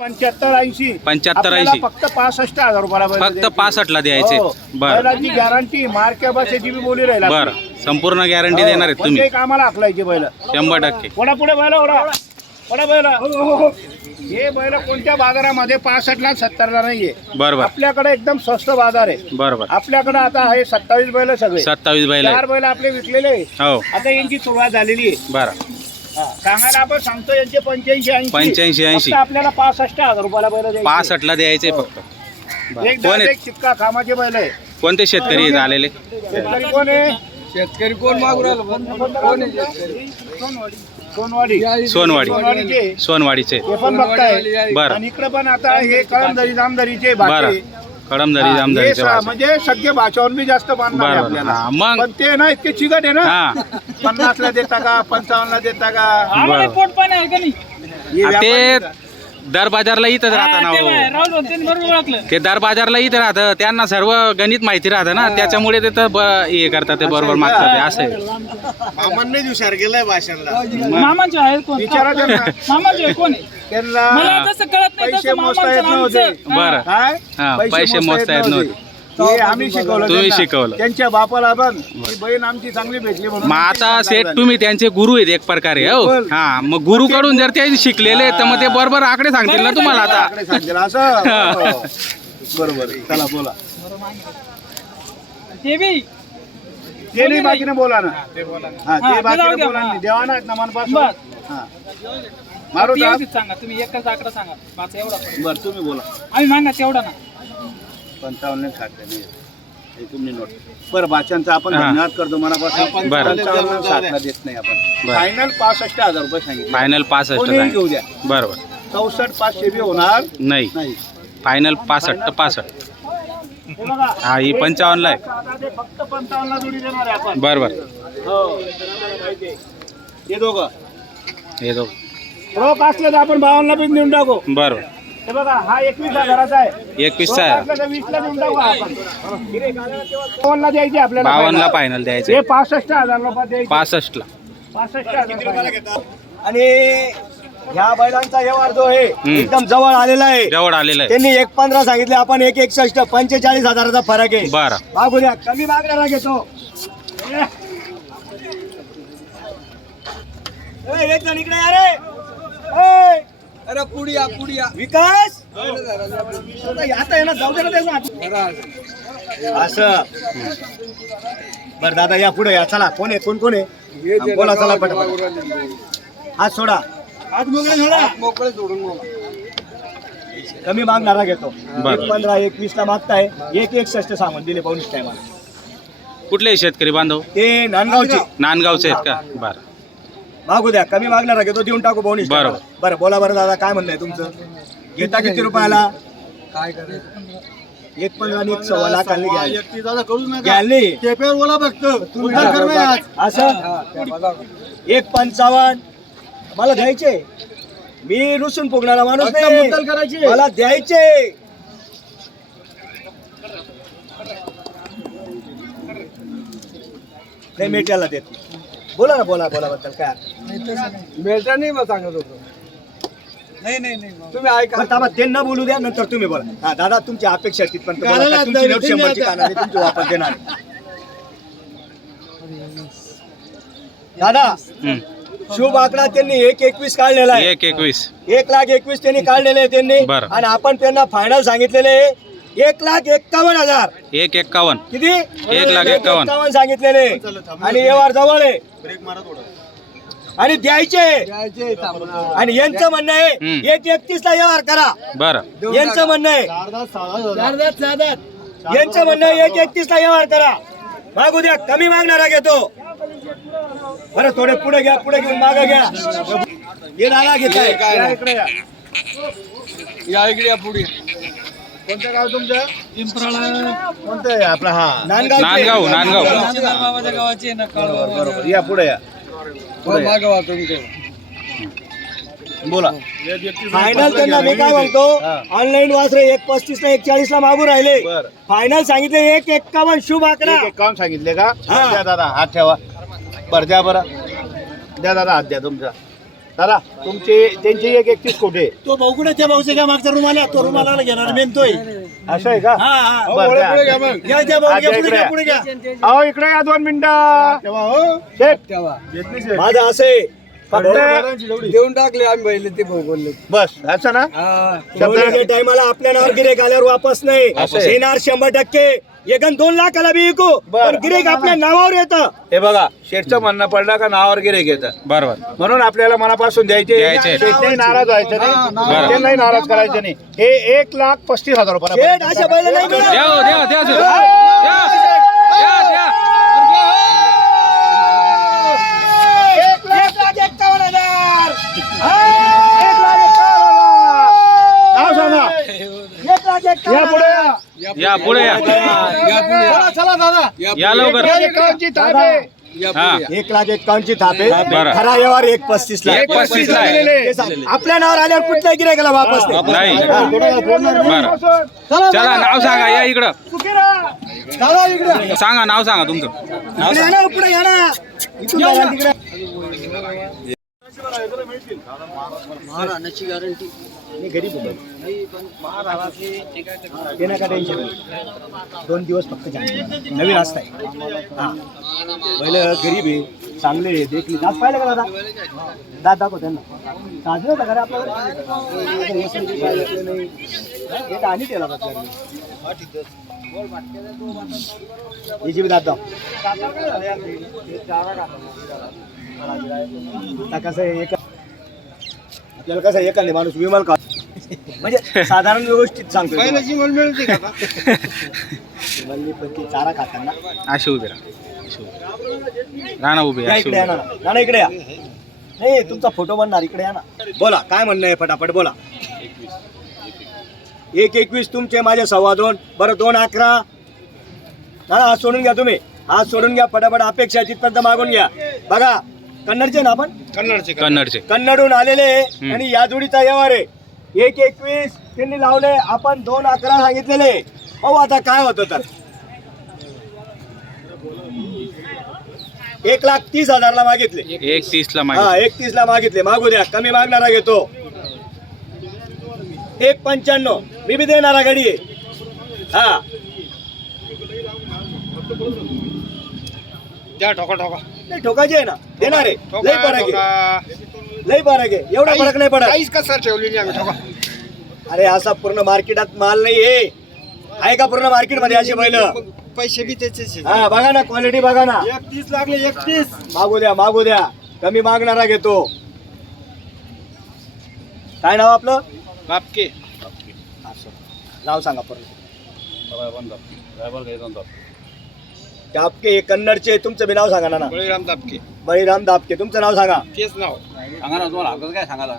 75-80 75-80 फक्त 65,000 रुपयाला बैल फक्त 65 ला द्यायचे. बरं बैलाची गॅरंटी मार्के बसेची बी बोली राहील बरं संपूर्ण गॅरंटी देणार आहेत तुम्ही कामाला आखलायचे बैल 100%. पुढे पुढे बैल पुढे बैल हे बैल कोणत्या बाजारामध्ये 65 ला 70 ला नाहीये. बरोबर आपल्याकडे एकदम स्वस्त बाजार आहे. बरोबर आपल्याकडे आता आहे 27 बैल सगळे 27 बैल 4 बैल आपले विकलेले आहे. हो आता यांची सुरुवात झालेली आहे. बरं सांगायला आपण सांगतो यांचे 85-80 आपल्याला 65,000 रुपयाला बैल द्यायचे. 65 ला द्यायचे फक्त. बरं. एक कोण दात आहेत एक चिक्का कामाचे बैल आहे. कोणते शेतकरी आहेत आलेले? शेतकरी कोण आहे? शेतकरी कोण मागू राहिला कोण आहे शेतकरी? सोनवाडी सोनवाडी सोनवाडीचे हे पण बघताय. बरं आणि इकडे पण आता हे कळमदरी जामदरीचे बरं भाचे. कळमदरी हे जामदरीचे म्हणजे सगळे भाषावर बी जास्त बांधणार आहे बरं आपल्याला. हा, मग पण ते ना इतके चिकट आहे ना. हा 50 ला देता का 55 ला देता का. बरं. पोट पण आहे का नाही हे व्यापारी ते का? दर बाजारला इथंच राहता ना हो. राहुल त्यांनी बरोबर ओळखलं. ते दर बाजारला इथं राहतं त्यांना सर्व गणित माहिती राहतं ना त्याच्यामुळे ते तर हे करतात ते बरोबर मागतात ते असं आहे. मामांनी हुशार गेलाय भाषणला. मामांचे आहे कोण विचारा त्यांना. मामांचे आहे कोण आहे? त्यांना मला तसं कळत नाही पैसे तसं मोजता येत मामांचं नव्हते. आमचं. बरं काय हा पैसे मोजता येत नव्हते. हे आम्ही शिकवलं तुम्ही त्यांना. शिकवलं. त्यांच्या बापाला पण ही बहीण आमची चांगली भेटली म्हणून मग आता सेठ तुम्ही त्यांचे गुरु आहेत एक प्रकारे हो. हा मग गुरु कडून जर ते शिकलेले आहेत, तर मग ते बरोबर आकडे सांगतील ना तुम्हाला आता. आकडे सांगेल असं. हो. बरोबर आहे. चला बोला. ते बी ते नाही बाकीने बोला ना. हा ते ते बाकीने जाऊ द्या. बोला नाही. देवा ना मनपासून. बरं. हा मारू ती का? व्यवस्थित सांगा तुम्ही एकच आकडा सांगा माझा एवढा पडेल. बरं तुम्ही बोला. आम्ही मागा तेवढा ना 55 खाते हे तुम्ही नोट. बरं बाच्यांचा आपण हा. धन्यवाद करतो मनापासून. बरं. 55 साठला देत नाही आपण. बरं. फायनल 65,000 रुपये सांगितले. फायनल 65 कोणीही आहे. घेऊ द्या. बरोबर 64,500 बी होणार नाही नाही. फायनल 65. हे बघा. हा ही 55 ला आहे. आता ते फक्त 55 ला जोडी देणार आहे आपण. बरोबर हो. हे दोघं हे जो रोख असले तर आपण 52 ला बी देऊन टाकू. बरोबर हे बघा हा 21,000चा आहे. 21 रोख चा आहे. असलं तर 20 ला देऊन टाकू आपण. 52 ला द्यायचे आपल्याला. 52 ला final. फायनल द्यायचे. हे 65,000 रुपये द्यायचे. 65 ला 65,000. आणि ह्या बैलांचा व्यवहार जो आहे एकदम जवळ आलेला आहे. जवळ आलेलं आहे. त्यांनी 1.15 सांगितले, आपण 1.61 45,000चा फरक आहे. बरं मागू द्या, कमी मागणारा घेतो. एक जण इकडे या रे. ए, अरे पुढिया पुढिया विकास आता येणार जाऊ दे ना त्याचं. असं बर दादा या पुढे या. चला कोण आहे कोण आहे बोला. चला पटापट हात सोडा. हात मोकळे सोडा. मोकळे सोडून मग कमी मागणारा घेतो. बरं. 1.15 21 ला मागताय. 1.61 सांगून दिले पाऊस टायमाला. कुठले शेतकरी बांधव? ते नांदगावचे नांदगावचे आहेत का? बरं मागू द्या. कमी मागणारा घेतो देऊन टाकू पाऊस. बरोबर. बरं बोला बरं दादा काय म्हणणं आहे तुमचं? घेता किती रुपयाला? काय करायचं 1.15 आणि 1.15 लाखांनी घ्याल. करूच घ्याल बोला बघतो असं 1.55 मला द्यायचे. मी रुसून फुगणारा माणूस नाही. मला द्यायचे. नाही मेट्याला देत. बोला ना बोला बोला बद्दल काय मिळता नाही मग सांगत होतो. नाही नाही नाही तुम्ही ऐका. बरं, ते न बोलू द्या नंतर तुम्ही बोला. हा दादा तुमची अपेक्षा तिथपर्यंत बोला. तुमची नोट 100ची कानाने तुमची वापर देणार. दादा हम्म. शुभ आकडा त्यांनी 1.21 काढलेला आहे. 1.21 1,21,000 त्यांनी काढलेले आहे त्यांनी. बरं. आणि आपण त्यांना फायनल सांगितलेले 1,51,000. 1.51 किती? 1,51,000 सांगितलेले. आणि व्यवहार जवळ आहे. आणि द्यायचे. आणि यांचं म्हणणं आहे 1.31 ला व्यवहार करा. बरं यांचं म्हणणं आहे. यांचं म्हणणं आहे 1.31 ला व्यवहार करा. मागू द्या. कमी मागणारा घेतो. बरं थोडे पुढे घ्या. पुढे घेऊन मागे घ्या. हे दादा घेताय. या इकडे या. या इकडे या पुढे. कोणतं गाव तुमचं? पिंपराळा कोणतं आहे आपला? हा नांदगाव बाबाच्या गावाची आहे ना बरोबर. या पुढे या. मागवा तुम्ही बोला. फायनल त्यांना मी काय म्हणतो ऑनलाईन वासरे 1.35 ला 1.40 ला मागू राहिले. फायनल सांगितले 1.51 शुभ आकडा. 1.51 सांगितले का? द्या दादा हात ठेवा. बरं द्या. बरं द्या दादा हात द्या तुमचा. दादा तुमचे त्यांची एक 31 कोटी आहे. तो भाऊकडे त्या भाऊचे काय मागचा रुमाल आहे, तो रुमाला घेणार मेन तोय. असं आहे का? हा हा बरं, पुढे द्या. घ्या मग. घ्या त्या भाऊ, हा, घ्या, द्या पुढे इकडे. घ्या, पुढे घ्या. अहो इकडे या 2 मिनिटं तेव्हा हो शेठ तेव्हा माझं असं आहे फक्त देऊन टाकले आम्ही पहिले ते भाऊ बोलले बस असं ना शब्दाच्या टायमाला आपल्या नावावर गिरेक आल्यावर वापस नाही असं आहे. येणार 100%. एकन 2 लाखाला बी विकू बरं. पण गिरेक आपल्या नावावर येतं. हे बघा शेठचं म्हणणं पडलं का नावावर गिऱ्हाईक येतं बरोबर म्हणून आपल्याला मनापासून द्यायचे द्यायचे. शेठने नाराज व्हायचं नाही त्यांनाही नाराज करायचं नाही. हे 1,35,000 रुपये शेठ अशा बैल नाही मिळत. द्या हो, द्या द्या द्या. द्या, द्या. 1,51,000. नाव सांगा 1,51,000. या पुढे या पुढे या चला दादा या लवकर एकावन्नची ताप आहे. हा 1,51,000 थापे बरं. खरा व्यवहार 1,35,000 ला. 1,35,000 ला आहे. ते सांग. आपल्या नावावर आल्यावर कुठल्याही गिरायकाला वापस नाही. नाही हा. बरं चला नाव सांगा या इकडं दादा इकडे. सांगा नाव सांगा तुमचं इकडे या ना, पुढे या ना. इथून जा ना तिकडे. मी गरीब होतो. ते नका टेन्शन. 2 दिवस फक्त जाणार. नवीन असताय हा पहिलं गरीब आहे चांगले आहे देखली दात पाहिलं का दादा दात दाखव त्यांना साजरं होतं का रे आपल्याला हे तर आणि त्याला याची बी दात दाव आता कसं आहे आपल्याला कसं आहे एखादी माणूस विमल का म्हणजे साधारण व्यवस्थित सांगतो पहिल्याची मला मिळते का आता? विमलनी पण ती चारा खाताना अशी उभी राहा राणा उभी या अशी इकडे उभी या ना ना इकडे या नाही तुमचा फोटो बनणार इकडे या ना बोला काय म्हणणं आहे फटाफट बोला 1,21 तुमचे माझे 2.25 बरं 2,11 ना हात सोडून घ्या तुम्ही हात सोडून घ्या फटाफट अपेक्षा तिथपर्यंत मागून घ्या बघा कन्नडचे ना आपण कन्नडचे कन्नडून आलेले आणि या जोडीचा व्यवहार आहे 1,21 त्यांनी लावले आपण 2,11 सांगितलेले हो आता काय होतं तर 1,30,000 ला मागितले 1,30 ला हा मागे 31 ला मागितले मागू द्या कमी मागणारा घेतो 1,95 मी बी देणारा गाडी आहे हा द्या ठोका ठोका नाही ठोकायचे आहे ना देणार आहे लई फरक आहे लई फरक आहे एवढा फरक नाही पडत काहीच कसं ठेवलेली आम्ही ठोका अरे असा पूर्ण मार्केटात माल नाही आहे का पूर्ण मार्केट मध्ये असे बैल पैसे बी त्याचे हा बघा ना क्वालिटी बघा ना 31 लागले 31 मागू द्या कमी मागणारा घेतो काय नाव आपलं बापके नाव सांगा परत दापके कन्नडचे तुमचं बी नाव सांगा ना बळीराम दापके बळीराम दापके तुमचं नाव सांगा तेच नाव सांगा ना तुम्हाला काय सांगायला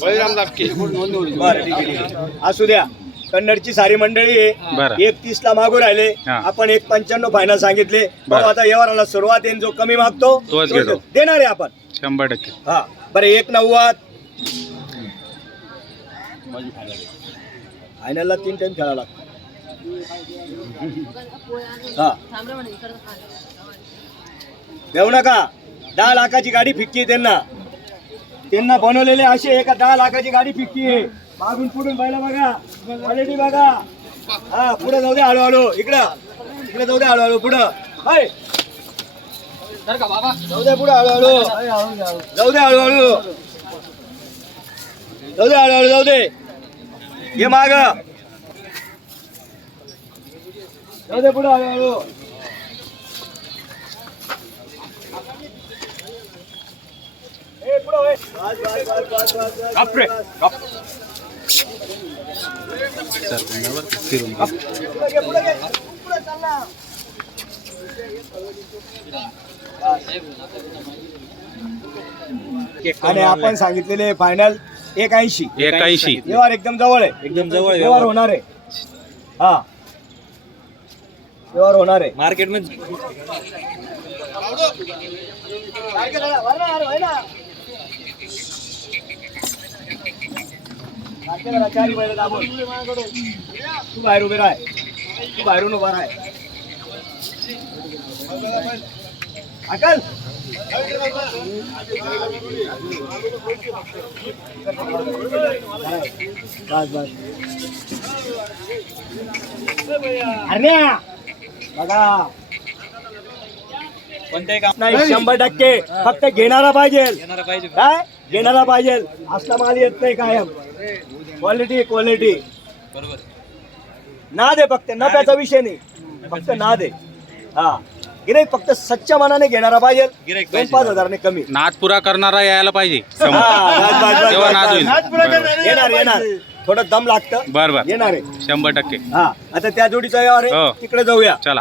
बळीराम दापके बरं ठीक आहे असू द्या कन्नडची सारी मंडळी आहे बरं 1,30 ला मागू राहिले हा. आपण 1,95 फायनल सांगितले बरं. आता व्यवहाराला सुरुवात येईल जो कमी मागतो तोच घेतो. देणार आहे आपण 100% हा बरं 1,90 फायनलला 3 टाइम खेळावं लागतं हा देऊ नका 10 लाखाची गाडी फिक्की आहे त्यांना बनवलेले असे एका 10 लाखाची गाडी फिक्की आहे मागून पुढून पाहिलं बघा क्वालिटी बघा हा पुढे जाऊ दे हळूहळू इकडे जाऊ दे हळूहळू पुढं हाय जाऊ दे पुढे हळूहळू जाऊ दे हळूहळू जाऊ दे ये माग जाऊ दे पुढे हळूहळू फिरून आणि आपण सांगितलेले फायनल 1,80 81 व्यवहार एकदम जवळ आहे व्यवहार होणार आहे हा व्यवहार होणार आहे मार्केट मध्ये तू बाहेर उभे राह तू बाहेरून उभा राह अकल बस बस हरण्या बघा कोणत्याही काम नाही 100% फक्त घेणारा पाहिजे येणारा पाहिजे. काय घेणारा पाहिजे असला माल येत नाही कायम क्वालिटी क्वालिटी बरोबर. ना दे फक्त नफ्याचा विषय नाही फक्त ना दे हा गिऱ्हाईक फक्त सच्च्या मनाने घेणारा पाहिजे गिऱ्हाईक 2-5 हजाराने कमी नाद पुरा करणारा यायला पाहिजे हा, समोर. बस, बस, बस, तेव्हा बस, नाद बस. होईल. येणार येणार थोडं दम लागतं बर बर येणार आहे 100%. हा आता त्या जोडीचा यावर हो. आहे तिकडे जाऊया चला